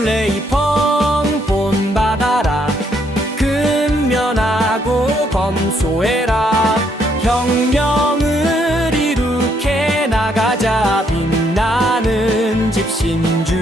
레이 펑 본 받아라. 근면하고 검소해라. 혁명을 이룩해 나가자. 빛나는 집신주.